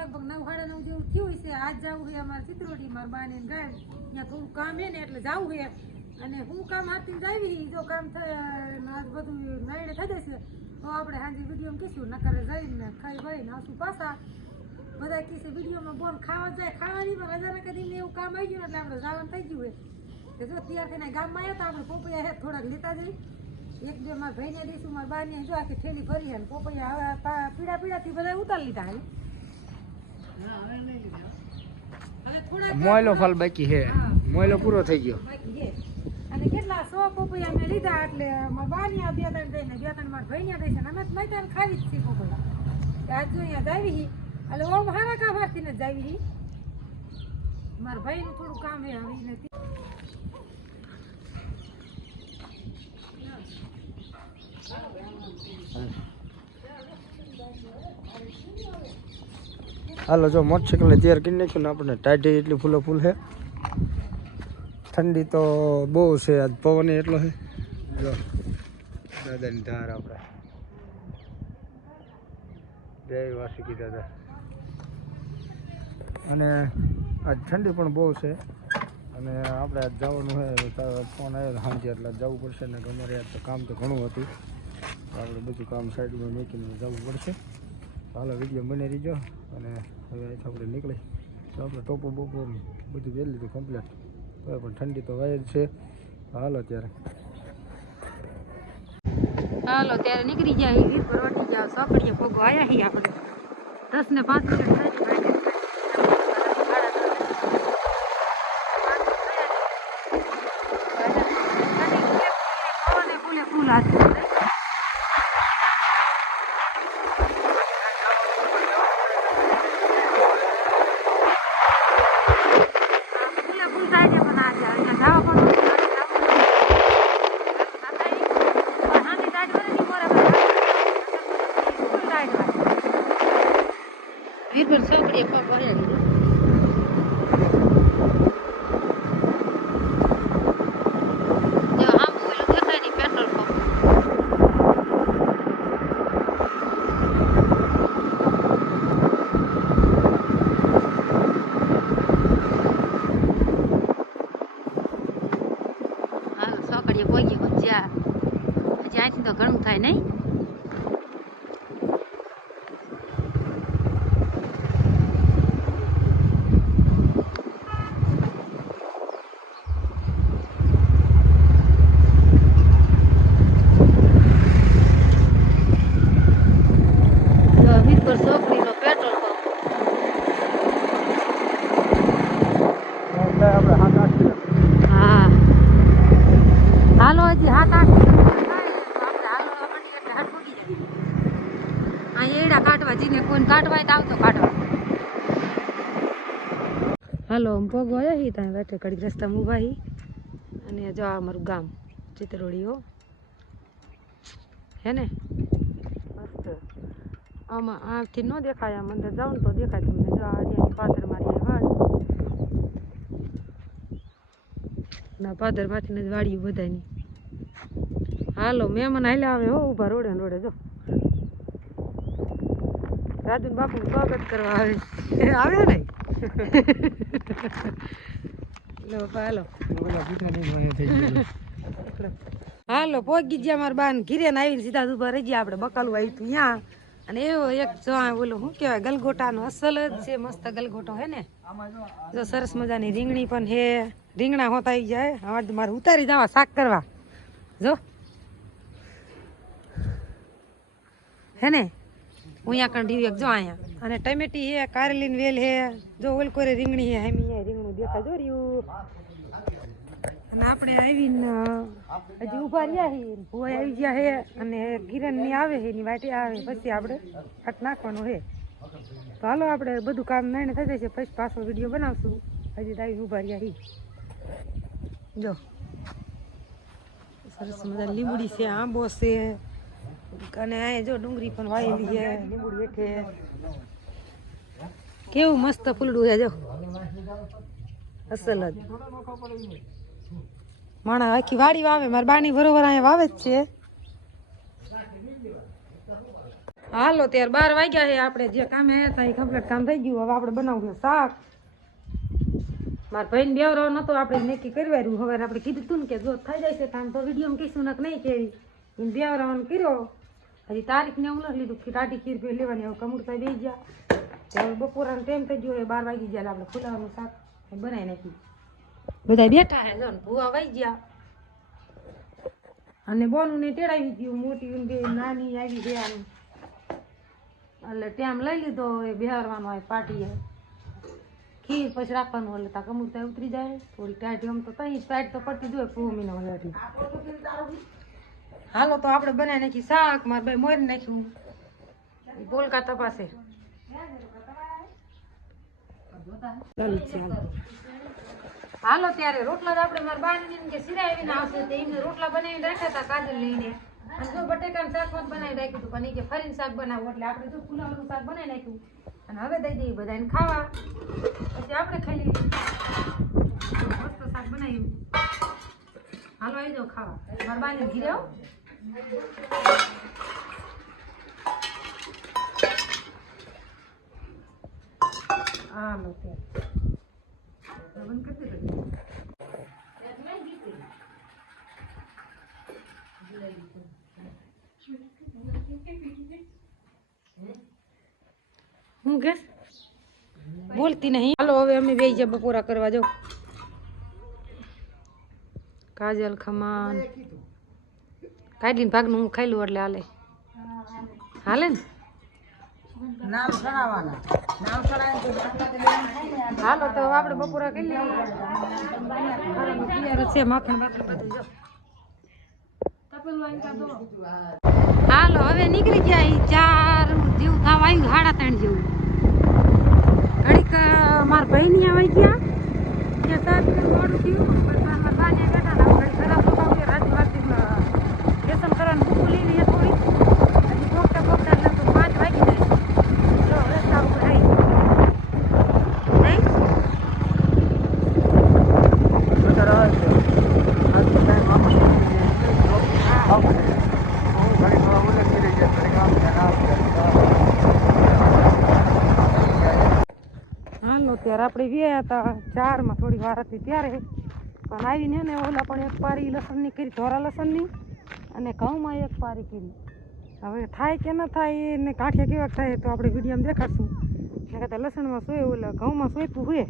લગભગ નવ, સાડા નવ જેવું થયું છે આજ જવું છે અમારે ચિત્રોડી મારા બાને ગાય. ત્યાં થોડું કામ છે ને એટલે જવું છે અને હું કામ હાથથી જાવી જો કામ થાય બધું નાયડે થઈ જશે, તો આપણે સાંજે વીડિયો કહીશું નકરે જઈને ખાઈ ભાઈ ને આવશું પાછા. બધા કીશે વિડીયોમાં બોલ, ખાવા જાય ખાવાની પણ રજાના કદીને એવું કામ આવી ગયું એટલે આપણે જવાનું થઈ ગયું હોય તો જો તૈયાર થઈને ગામમાં આવ્યા તો આપણે પોપૈયા હે, થોડાક લેતા જઈ. એક બે મારા ભાઈને દઈશું, મારા બાને. જો આખી ઠેલી ભરી અને પોપૈયા હવે પીડા પીડાથી બધા ઉતારી લીધા હાલ મોયલો ફળ બાકી છે હા. મોયલો પૂરો થઈ ગયો. અને કેટલા સો પોપૈયા અમે લીધા એટલે મારા બાની બે ત્રણ દઈને બે ત્રણ મારા ભાઈને દઈશ અને અમે તો મેં ખાવી જ છીએ પોપૈયા આજ જો અહીંયા જાવી હી. એટલે ઓમ હારા કા હારથી ને જાવી હી. મારા ભાઈનું થોડું કામ હે હવે ઈ નથી હાલો, જો મોટરસાઇકલ તૈયાર કરી નાખ્યું ને આપણને. ટાઢી એટલી ફૂલો ફૂલ છે. ઠંડી તો બહુ છે, આજ પવન એટલો છે. જો, દાદાની ધાર આપણે. જય વાસુકી દાદા. અને આજ ઠંડી પણ બહુ છે. અને આપણે આજ જવાનું છે ફોન આવ્યો સાંજે, એટલે જવું પડશે ને અમારે આજ તો કામ તો ઘણું હતું. આપણે બધું કામ સાઈડમાં મૂકીને જવું પડશે. હાલો, વીડિયો બની રહીજો. અને હવે અહીંથી આપણે નીકળી. તો આપણે ટોપો બોપો બધું પહેરી લીધું કમ્પ્લીટ તો પણ ઠંડી તો વાય જ છે. હાલો ત્યારે. હાલો, ત્યારે નીકળી ગયા વીર પર વટી ગયા. સાંકળીએ ભોગો આવ્યા હી આપણે. દસ ને પાંચ મિનિટ થાય છે ગાડી. સાડા દસ. પવને ફૂલે ફૂલ હાથ ફૂલે ફૂલ થાય છે પણ આજે અહીંયા જવા પણ નથી. નાની દાઢ મને નહીં મોરે ફૂલ દાઢ વાળી. વીરભર છોકરીએ પગ ભર્યા લીધો જો આમ ઓલું દેખાય નહીં પેટ્રોલ પંપ હાલો છોકરીએ પહોંચી જ્યાં હજી અહીંથી તો ઘણું થાય નહીં તો વીરપુર છોકરીનો પેટ્રોલ પંપ આપણે હાથ આઠ કિલો હા હાલો હજી હાથ આઠ કિલોમીટર થાય તો આપણે હાલો આપણી એટલે હાથ પૂગી જાય આ એડા કાઢવા જીને કાઢવાય તો આવતો હાલો, આમ પગો હી, ત્યાં બેઠે કડીક રસ્તામાં ઊભા હી. અને જો અમારું ગામ ચિત્રોડીઓ હે. ને? મસ્ત. આમાં આથી ન દેખાય, આમ અંદર જાઉં તો દેખાય તમને. જો આ હરિયાની પાદર મારી વાડ ના. પાદરમાંથી ને વાડીયું બધાની હાલો, મહેમાન હાલ્યા આવે હો, ઊભા રોડે રોડે, જો. રાજુ બાપુ સ્વાગત કરવા આવે આવે ને લો હાલો. ઓલા હાલો પોગી ગયા મારા બાન. ઘીરે ને આવીને સીધા ઊભા રહી ગયા. આપણે બકાલું આવ્યું હતું ત્યાં અને એવો એક જો આ શું કહેવાય ગલગોટાનો અસલ જ છે. મસ્ત ગલગોટો હે ને? જો સરસ મજાની રીંગણી પણ હે. રીંગણા હોતા આવી જાય હવે મારે ઉતારી જવા શાક કરવા. જો. હે ને? અહીંયા કંઢી એક જો અહીંયા. અને ટમેટી હે, કારેલીન વેલ હે, જો ઓલ કોરે રીંગણી હે, હેમી હે, રીંગણું દેખાય જો રહ્યું. અને આપણે આવીને હજી ઊભા રહ્યા હે ભુવાઈ આવી ગયા હે, અને કિરણની આવે હે ની વાટી આવે, પછી આપણે હાથ નાખવાનું હે. તો હાલો આપણે બધું કામ નાઈને થઈ જશે, પછી પાછો વીડિયો બનાવશું. હજી તો આવીને ઊભા રહ્યા હે. જો. સરસ મજા લીમડી છે, આંબો છે. અને જો ડુંગળી પણ વાયેલી છે, લીંબડી હેઠે કેવું મસ્ત ફૂલડું છે, જો. અસલ જ. માણા આખી વાડી વાવે, મારા બાની બરોબર અહીંયા વાવે જ છે. હાલો, ત્યારે બાર વાગ્યા છે, આપણે જે કામે આવ્યા હતા એ કમ્પ્લીટ કામ થઈ ગયું. હવે આપણે બનાવવું શાક. મારા ભાઈને બેવરો નતો, આપણે નક્કી કરવાનું હવે આપણે કીધું તું ને કે જો થઈ જાય છે કામ, તો વીડિયો કહીશું ને નહીં કેવી બેવરાવાનું કર્યો. હજી તારીખ ને એવું નથી લીધું ટાટી ખીર પી લેવાની, હવે કમુરતા બે ગયા. હવે બપોરાનો ટાઈમ થઈ ગયો બાર વાગી ગયા એટલે આપણે ખુલાવાનું શાક બનાવી નાખ્યું બધા બેઠા હે ને ભૂવા વાઈ ગયા. અને બોનું ને તેડાવી ગયું, મોટી બે નાની આવી ગયા. એટલે ટાઈમ લઈ લીધો એ બિહારવાનો હોય પાટીએ. ખીર પછી રાખવાનું એટલે તા કમુરતા ઉતરી જાય. થોડી ટાઈટ આમ તો તહીં ટાઈટ તો પડતી જ હોય પૂમીનો હલાટી હાલો તો આપણે બનાવી નાખી શાક, માર ભાઈ મોરી નાખ્યું. બોલકા તપાસે. હાલો. ત્યારે રોટલા તો આપણે મારા બાને કે કે સિરાવીને આવશે તે એમને રોટલા બનાવીને રાખ્યા હતા કાજલ લઈને અને જો બટેકાનું શાક મત બનાવી રાખ્યું હતું, પણ કે ફરીને શાક બનાવવું એટલે આપણે જો ફુલાવાનું શાક બનાવી નાખ્યું. અને હવે દઈ દઈએ બધાને ખાવા. પછી આપણે ખાઈ લઈએ. મસ્ત શાક બનાવ્યું. હાલો આવી જાઓ ખાવા. મારા બાને ઘીરે આવો. હાલો ત્યારે બંધ કરી દે હું કે બોલતી નહીં હાલો હવે અમે બે ગયા બપોરા કરવા જાઉં કાજલ ખમાન કાઢીને ભાગનું હું ખાઈ લઉં એટલે હાલે. હાલે ને? નામ સડાવવાના નામ સડાવીને હાલો તો આપણે બપોરા કરી લઈએ. છે માખણ બાખણ બધું જો તપેલું આઈને કાઢો. હાલો હવે નીકળી ગયા ચાર જેવું થવા આવ્યું સાડા ત્રણ જેવું. ઘડીક મારા ભાઈ ની આવી ગયા ત્યાં સાહેબ મોડું થયું પછી મારા બાને બેઠા ને ઘડી ખરાબ લોકો રાતે રાતે લેસન કરવાનું બુક લઈને થોડી હજી પોકતા પોકતા એટલે તો પાંચ વાગી જાય જો રસ્તા ઉપર આવી નહીં બધા રહે છે આજનો ટાઈમ આમાં હું ઘડી થોડા ઉલ્લેખ કરી જાય ઘડી કામ છે કામ છે હાલો ત્યારે આપણે ગયા હતા, ચારમાં થોડી વાર હતી ત્યારે. પણ આવીને ને, ઓલા પણ એક પારી લસણની કરી, ધોરા લસણની, અને ઘઉંમાં એક પારી કરી. હવે થાય કે ન થાય એને કાંઠિયા કેવા થાય તો આપણે વિડીયોમાં દેખાડશું. ને કહેતા લસણમાં સોય ઓલા ઘઉંમાં સોયપું હોય.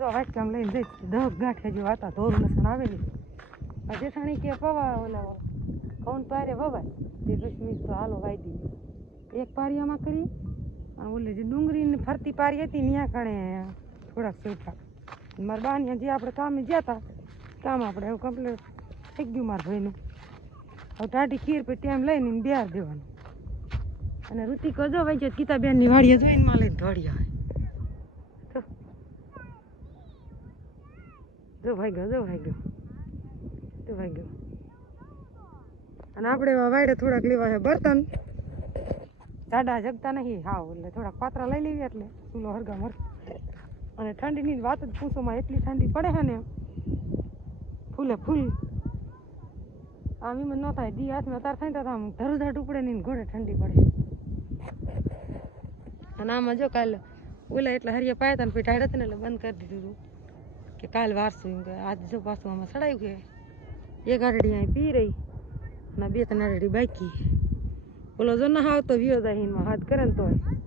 જો વાટકામ લઈને જઈ દહ ગાંઠે જો હતા ધોરું લસણ આવેલી. જેઠાણી કે પવા ઓલા ઘઉં પારે વવાય તે પછી મેં તો હાલો, વાઈ દીધી એક પારી આમાં કરી અને ઓલી જે ડુંગળીની ફરતી પારી હતી ત્યાં કણે થોડાક સોટા મારા બાની જે આપણે કામે ગયા હતા કામ આપણે એવું કમ્પ્લીટ થઈ ગયું મારા ભાઈનું. હવે ટાઢી ખીર પછી ટાઈમ લઈને બિહાર દેવાનું અને ઋતિકો જો ભાઈ છે ગીતાબેનની વાડીએ જોઈને માં લઈને દોડ્યા જો. જો ભાઈ ગયો જો ભાઈ ગયો જો ભાઈ ગયો અને આપણે વાડે થોડાક લેવા છે બર્તન. જાડા જગતા નહીં. હાવ, એટલે થોડાક પાત્રા લઈ લેવી એટલે. ચૂલો હરગા મર અને ઠંડીની વાત જ પૂછોમાં એટલી ઠંડી પડે છે ને? ફૂલે ફૂલ. આમ એમ ન થાય. દી હાથમાં અત્યારે થાય તો આમ ધરધર ઉપડે નહીં ઘોડે ઠંડી પડે. અને આમાં જો કાલે ઓલા એટલે હરિયા પાયા હતા ને ટાઈડ હતી ને એટલે બંધ કરી દીધું હતું કે કાલ વારસું એમ કે આજ જો પાછું આમાં સડાયું કે એક આરડી અહીં પી રહી, અને બે ત્રણ આરડી બાકી. ઓલો જો ના આવતો વિયો જાય, એમાં હાથ કરે ને તોય.